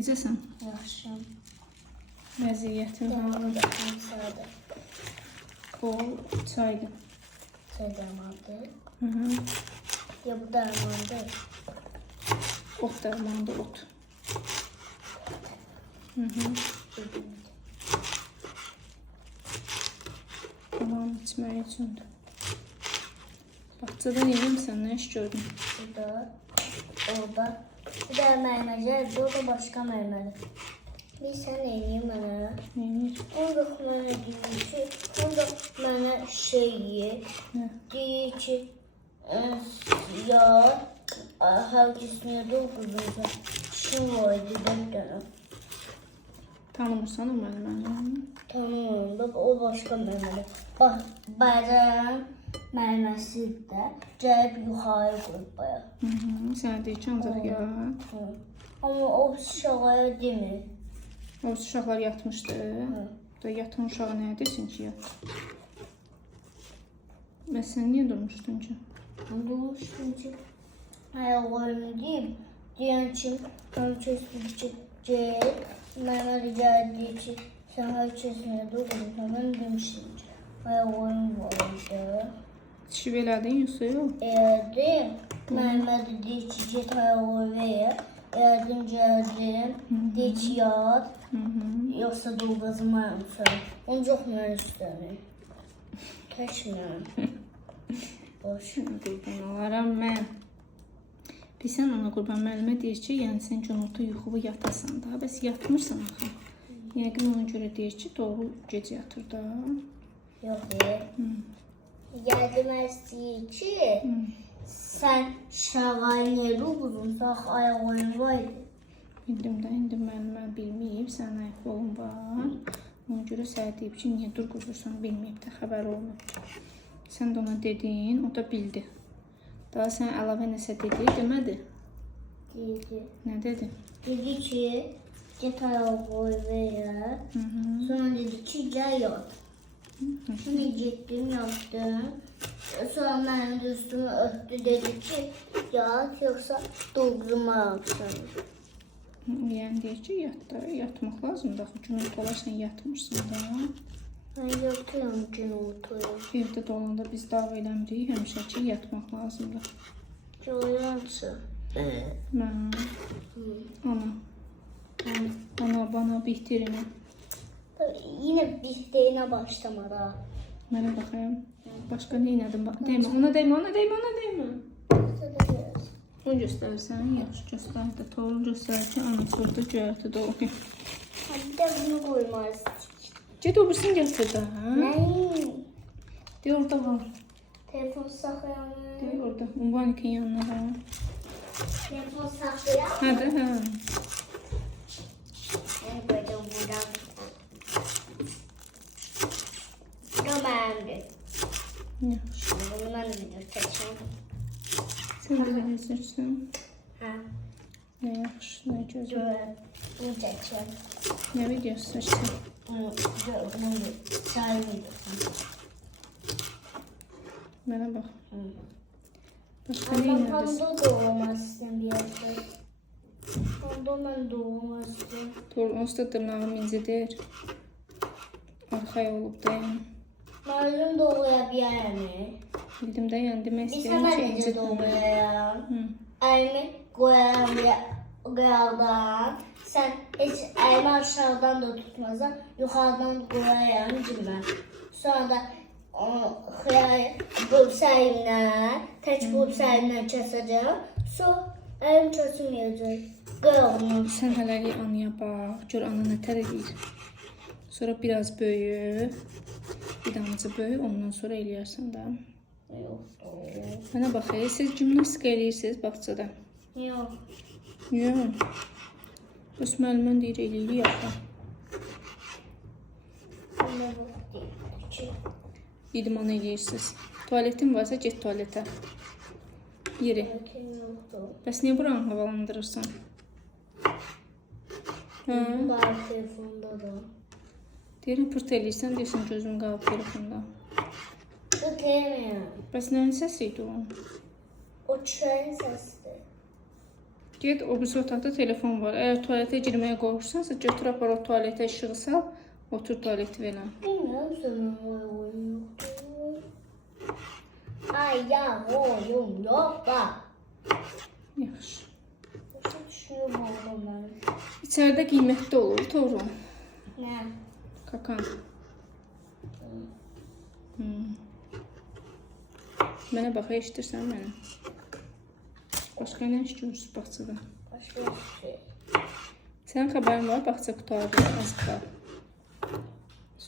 Necəsən? Yaxşıyam. Vəziyyətin hanı? Sağda. Bol çaydı. Çay dərmandı. Hı. Ya bu dərmandı. Ot dərmanında ot. Hı. Tamam, içmək üçündür. Bahçada yiyəmsən, nə iş gördün? Burada, orada. Bir də mərməcə, burada başqa mərməli. Bir sən eləyim mənə. Neyir? Onda mənə deyir ki, onda mənə Nə? deyir ki, ya, hər kəsinə dolquzunca işim var idi, dənə. Tanımırsan o müəlliməni? Tanımıyorum, bax, o başqa mərməli. Bax, bayram mərməsidir də, gəlib yuxarı qoyub baya. Sənə deyir ki, ancaq ya. Amma o uşaqlara demir. O uşaqlar yatmışdı. Da yatan uşağa nə desin ki, yat? Bəs sən niyə durmuşdun ki? Durmuşdum ki, ayaqlarımı deyən ki, mən kəsdik ki, gəl, mənə də gəldi ki, sən hər kəsinə doğulursan, mən demişdim ki, ayaqlarım var idi. Şiv elədin yoxsa yox? Elədim, mənə də deyir ki, get ayaqları ver, elədim, gəldim, deyir ki, yat, yoxsa doğulacağım sən. Onu çox mən istəmir. Tək mən. Boş. Qurban olaram mən. Bilsən, ana Qurban müəllimə deyir ki, yəni sən günorta yuxulu yatasan da, bəs yatmırsan axı. Yəqin ona görə deyir ki, doğru gecə yatır da. Yox, Gəldim istəyir ki, sən şəğayı niyə doğulursan, ayaqların var idi. Bildim də, indi müəllimə bilməyib, sənin ayaqolun var. Ona görə sənə deyib ki, niyə durquzursan, bilməyib də, xəbər olmur. Sən də ona dedin, o da bildi. Daha sən əlavə nəsə dedi, demədi? Dedi. Nə dedi? Dedi ki, get ayaqları ver. Sonra dedi ki, gəl yat. Sonra getdim, yatdım. Sonra mənim də üstümü örtdü, dedi ki, yat, yoxsa doğruma alsan. Yəni deyir ki, yat da, yatmaq lazımdır. Günorta olar sən yatmırsan da. Mən yatıram günortaya. Evdə də olanda biz dava eləmirik, həmişə ki, yatmaq lazımdır. Yoyansı. Mən, ana bana bihtirinə. Yine bihdeyine başlamadı. Mənə baxayım. Başqa nə elədim? Deymə, ona deymə, ona deymə, ona deymə. Onu göstərsən, yaxşı göstər də, doğru göstər ki, ana sorda göyərti doğru. Bir de bunu koymaz. Get o birisini gətir də, hə? Nəyi? De orada var. Telefon saxlayanı. De orada, Umbanikin yanına var. Telefon saxlayan. Hə də, hə. Ben koydum buradan. Bu mənimdir. Yaxşı. Bunu mən də video çəkəm. Sən də gəzirsən. Hə. Nə yaxşı, nə gözəl. Gör. Bunu çəkəm. Nə videosu seçsən? Bunu çay videosu. Mənə bax. Başqa nə Ama elədirsən? panda doğramazsın bir yerde. Panda mən doğramazsın. Doğru, onsuz da dırnağım incidir. Arxaya olub da, yəni. Malum doğrayabilirim. Bildim də, yəni demək Bir istəyirəm sana ki, necə incitmə. doğrayarım. Əlimi qoyarım. Sən heç əlimi aşağıdan da tutmazsan, yuxarıdan qoyarım cimə. Sonra da xiyar bölsəyimlə, tək bölsəyimlə kəsəcəm. Sonra əlim kəsilməyəcək. Qoyarım. Sən hələlik anaya bax, gör ana nətər edir. Sonra biraz böyüyür, bir damcı böyü, ondan sonra eləyərsən də. Yox. Mənə bax, siz gimnastika eləyirsiniz bağçada. Yox. Yox. Bəs müəllimən deyir, eləyirik axı. İdman eləyirsiniz. Tuvaletin varsa get tualetə. Yeri. Bəs niyə buranı havalandırırsan? Var telefonda da. Deyirəm, pırt eləyirsən, deyirsən gözüm qalıb telefonda. Bu deməyəm. Bəs nəyin səsi idi o? O çöl səsidir. Get o birisi otaqda telefon var. Əgər tualetə girməyə qorxursansa, götür apar o tualetə işığı sal, otur tualeti verə. Bilmiyorum senin oyun yoktu. Ay ya oyun yok da. Yaxşı. Başa düşüyor bu oğlum. İçəridə qiymətli olur, Toru. Ne? Kakan. Mənə baxa eşitirsən mənə. Başqa nə işləyirsən bağçada? Başka bir şey. Sənin xəbərin var, bağça qutardı, az qal.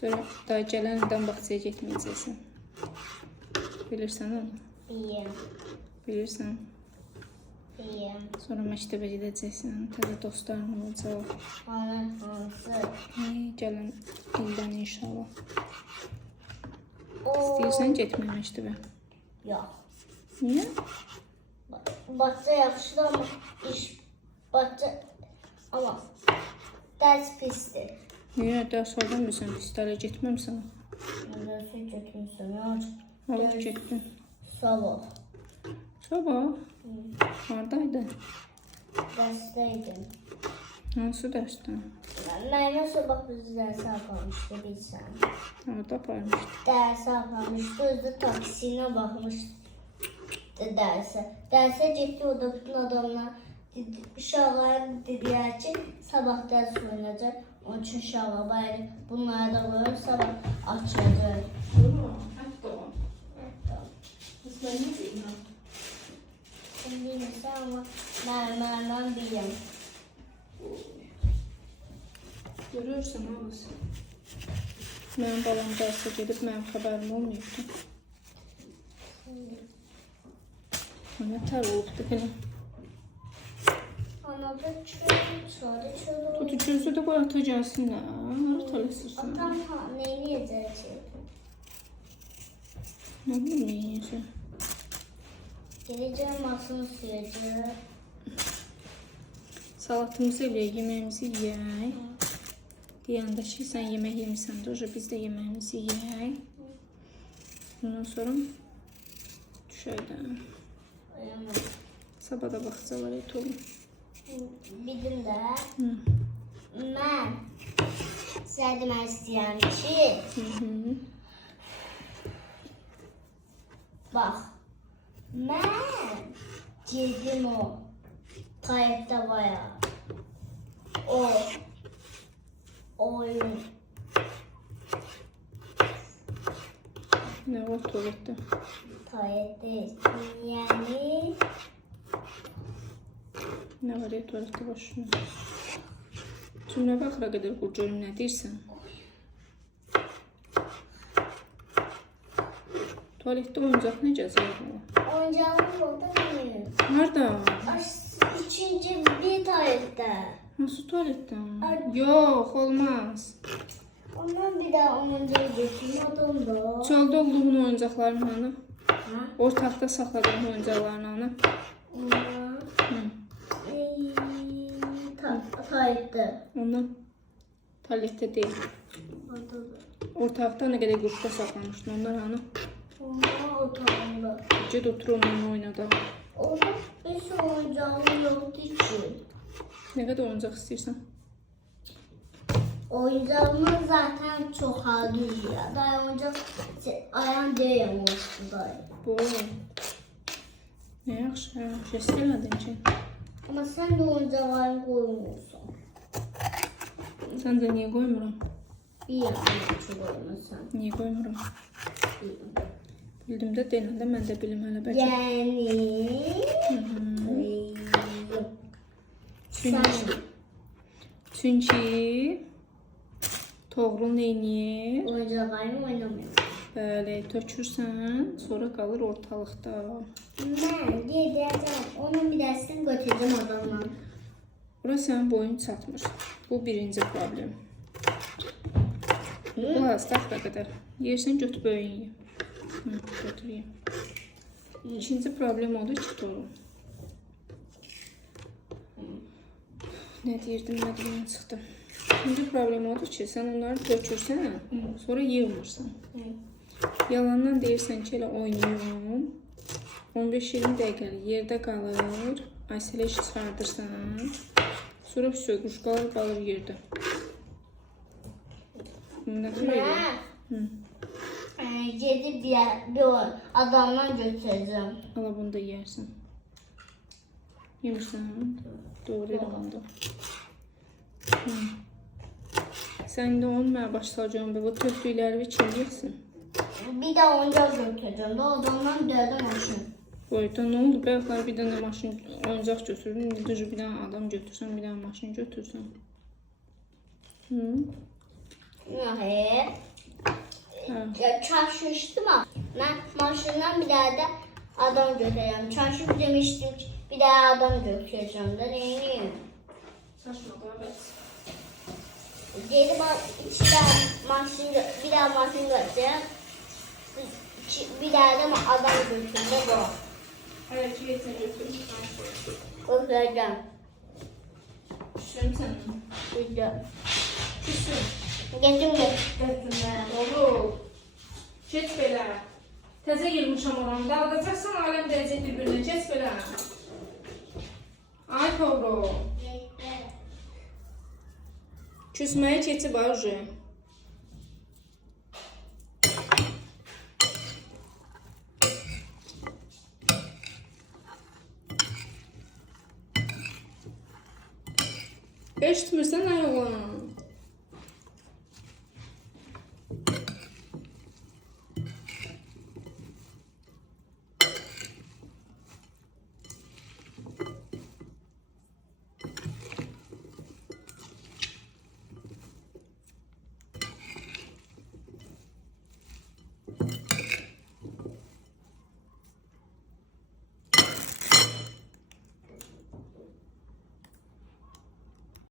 Sonra daha gələn ildən bağçaya getməyəcəksən. Bilirsən onu? Biliyim. Bilirsən. Biliyim. Sonra məktəbə gedəcəksən, təzə dostların olacaq. Hansı? Gələn ildən inşallah. O. İstəyirsən getmək məktəbə? Yok. Niyə? Bahçe yaxşıdır ama iş bahçe ama ders pistir. Niyə? Dərs aldan bilsən, pistələ getməmsən. Derse götürmüşsün ya. Alıb getdin. Sabah. Sabah? Haradaydı? Dersteydim. Hansı dərsdə? Mənim sabah bizi derse aparmıştı bilsən. Harada aparmışdı? Derse aparmıştı. Özü taksine bakmıştı derse. Derse gitti orada bütün adamlar uşaqlar dedilər ki sabah ders oynayacaq. Onun için uşaqlar bayır bunları da koyuyor sabah açacaq. Sen bilmirsən ama mən bilirəm. Görürsən ağız. Mənim balam dərsə gedib mənim xəbərim olmayıbdı. Nə tər olubdu belə? Anada çöl, sonra çöl oldu. Tutu gözü də qoy ata gəlsin də. Tələsirsən. Atam neyini yiyəcək? Nə bilməyəcək? Geleceğim masını süreceğim. Salatımızı eləyək, yeməyimizi yeyək. Deyəndə ki, sən yemək yemirsən də, biz də yeməyimizi yeyək. Bundan sonra düşəkdən. Sabah da baxca var, et olun. Bildim də, mən sizə demək istəyirəm ki, bax, mən girdim o kayıtta bayağı. O oyun. Nə var tualetdə? Tuvalet değil. Yani Nə var ya tualetdə başına? Cümlə baxıra qədər qur görüm nə deyirsən? Tualetdə oyuncaq necə zəyirlər? oyuncağım orada benim. Harada? Üçüncü bir tuvalette. Nasıl tualetdə? Yox, olmaz. Ondan bir daha oyuncağı getirmedim da. Çöldə olduğun oyuncaqların hanı? Ha? Ortaqda saxladığın oyuncaqların hanı? Tuvalette. Onlar tualetdə deyil. Orada da. Ortaqda nə qədər qrupda saxlamışdın, onlar hanı? Onlar otağında. Ged otur onunla oyna da. Orada bir oyuncağım yoktu ki. Nə qədər oyuncaq istəyirsən? Oyuncağımız zaten çok halıydı ya. Daha oyuncak ayağım değilim olsun dayı. Bu. Nə yaxşı, jest elədin ki. Ama sen de oyuncaklarını koymuyorsun. Sən də niyə qoymuram? Bir yana çok oynasan. Niyə qoymuram? Bildim də denəndə mən də bilim hələ bəlkə. Yani... Sen... Çünki Toğrul neyniyir? Oyuncaklarını oynamıyorsun. Bəli, tökürsən, sonra qalır ortalıqda. Ben diyeceğim, onun bir dersini götüreceğim adamla. Bura sənin boyun çatmır. Bu birinci problem. Bu az taxta qədər. Yersən götür böyün ye. Götüreyim. İkinci problem odur ki, Toğrul. Nə deyirdim, nə deyirdim, çıxdı. İkinci problem odur ki, sən onları tökürsən, sonra yığmırsan. Yalandan deyirsən ki, elə oynayıyorum. 15-20 dəqiqəlik yerdə qalır, Ayselə iş çıxardırsan. Sonra püsü quş qalır yerdə. Nə verir? Gedib bir adamdan götürəcəm. Ala bunu da yeyərsən. Yemirsən? Doğru eləyəndə. Sən də onu mənə başlayacağım. Bu tökdüklərimi kim yesin? Bir də oyuncaq götürəcəm. Da adamdan dərdə maşın. Boyda nə oldu? Bəyəklər bir dənə maşın, oyuncaq götürdün. İndi bir dənə adam götürsən, bir dənə maşın götürsən. Hayır. Çarşışdım ama ben maşından bir daha da adam götüreceğim. Çarşı demiştim ki bir daha adam götüreceğim da neyini? Saçma evet. Dedim bir daha maşın götüreceğim. Bir daha da adam götüreceğim bu. Hayır, ki yetin götürüm. Götüreceğim. Düşürüm səni. Güzel. Küsün. Gedim götürmeye. Oğlum. Geç belə. Təzə yığmışam oranı. Dağıdacaqsan aləm dəyəcək bir-birinə. Geç belə. Ay Tovro. Küsməyə keçib arzu. Eşitmirsən ay oğlan.